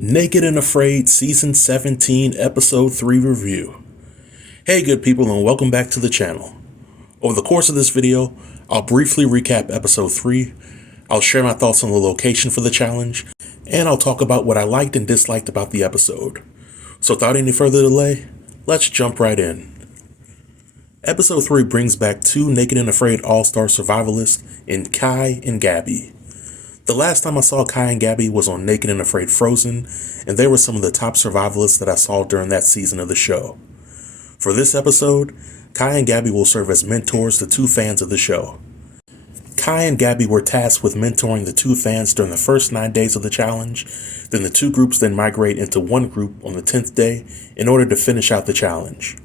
Naked and Afraid Season 17 Episode 3 Review. Hey good people, and welcome back to the channel. Over the course of this video, I'll briefly recap Episode 3, I'll share my thoughts on the location for the challenge, and I'll talk about what I liked and disliked about the episode. So without any further delay, let's jump right in. Episode 3 brings back two Naked and Afraid all-star survivalists in Kai and Gabby. The last time I saw Kai and Gabby was on Naked and Afraid Frozen, and they were some of the top survivalists that I saw during that season of the show. For this episode, Kai and Gabby will serve as mentors to two fans of the show. Kai and Gabby were tasked with mentoring the two fans during the first 9 days of the challenge, then the two groups then migrate into one group on the 10th day in order to finish out the challenge.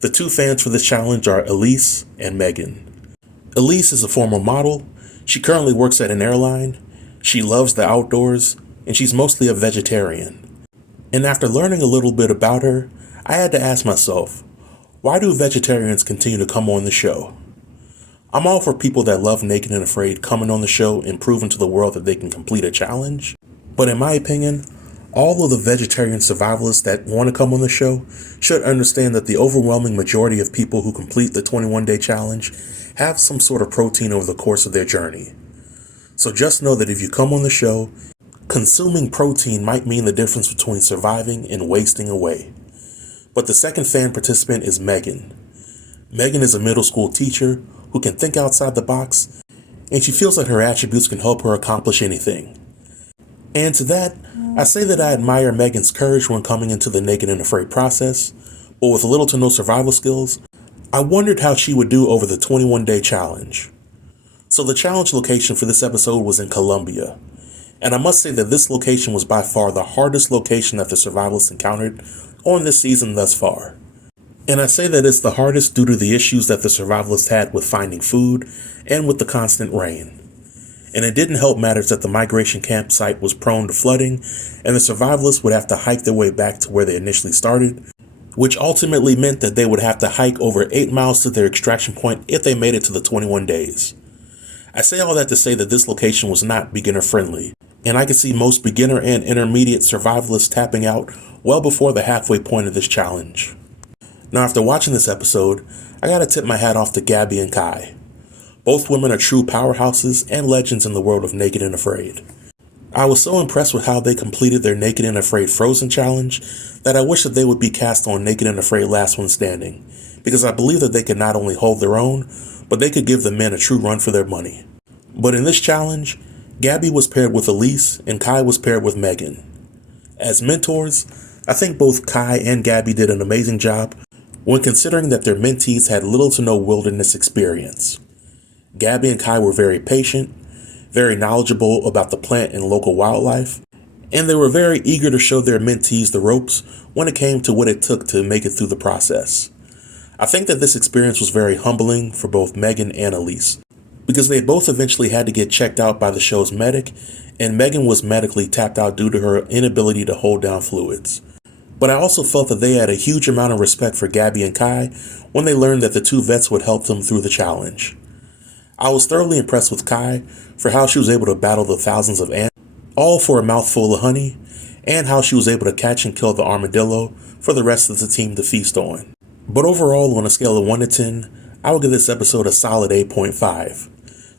The two fans for this challenge are Elise and Megan. Elise is a former model, she currently works at an airline, she loves the outdoors, and she's mostly a vegetarian. And after learning a little bit about her, I had to ask myself, why do vegetarians continue to come on the show? I'm all for people that love Naked and Afraid coming on the show and proving to the world that they can complete a challenge. But in my opinion, all of the vegetarian survivalists that want to come on the show should understand that the overwhelming majority of people who complete the 21-day challenge have some sort of protein over the course of their journey. So just know that if you come on the show, consuming protein might mean the difference between surviving and wasting away. But the second fan participant is Megan. Megan is a middle school teacher who can think outside the box, and she feels that her attributes can help her accomplish anything. And to that, I say that I admire Megan's courage when coming into the Naked and Afraid process, but with little to no survival skills, I wondered how she would do over the 21-day challenge. So the challenge location for this episode was in Colombia, and I must say that this location was by far the hardest location that the survivalists encountered on this season thus far. And I say that it's the hardest due to the issues that the survivalists had with finding food and with the constant rain. And it didn't help matters that the migration campsite was prone to flooding, and the survivalists would have to hike their way back to where they initially started, which ultimately meant that they would have to hike over 8 miles to their extraction point if they made it to the 21 days. I say all that to say that this location was not beginner friendly, and I can see most beginner and intermediate survivalists tapping out well before the halfway point of this challenge. Now after watching this episode, I gotta tip my hat off to Gabby and Kai. Both women are true powerhouses and legends in the world of Naked and Afraid. I was so impressed with how they completed their Naked and Afraid Frozen challenge that I wish that they would be cast on Naked and Afraid Last One Standing, because I believe that they could not only hold their own, but they could give the men a true run for their money. But in this challenge, Gabby was paired with Elise and Kai was paired with Megan. As mentors, I think both Kai and Gabby did an amazing job when considering that their mentees had little to no wilderness experience. Gabby and Kai were very patient, very knowledgeable about the plant and local wildlife, and they were very eager to show their mentees the ropes when it came to what it took to make it through the process. I think that this experience was very humbling for both Megan and Elise, because they both eventually had to get checked out by the show's medic, and Megan was medically tapped out due to her inability to hold down fluids. But I also felt that they had a huge amount of respect for Gabby and Kai when they learned that the two vets would help them through the challenge. I was thoroughly impressed with Kai for how she was able to battle the thousands of ants, all for a mouthful of honey, and how she was able to catch and kill the armadillo for the rest of the team to feast on. But overall, on a scale of 1 to 10, I will give this episode a solid 8.5.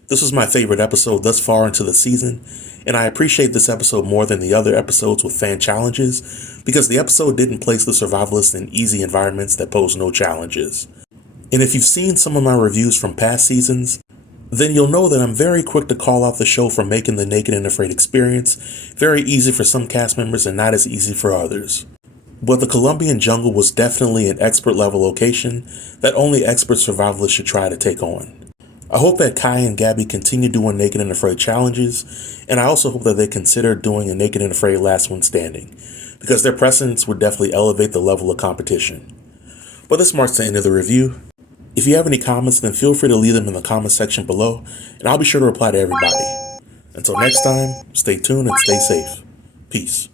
This was my favorite episode thus far into the season, and I appreciate this episode more than the other episodes with fan challenges because the episode didn't place the survivalists in easy environments that pose no challenges. And if you've seen some of my reviews from past seasons, then you'll know that I'm very quick to call out the show for making the Naked and Afraid experience very easy for some cast members and not as easy for others. But the Colombian jungle was definitely an expert level location that only expert survivalists should try to take on. I hope that Kai and Gabby continue doing Naked and Afraid challenges, and I also hope that they consider doing a Naked and Afraid Last One Standing, because their presence would definitely elevate the level of competition. But this marks the end of the review. If you have any comments, then feel free to leave them in the comment section below, and I'll be sure to reply to everybody. Until next time, stay tuned and stay safe. Peace.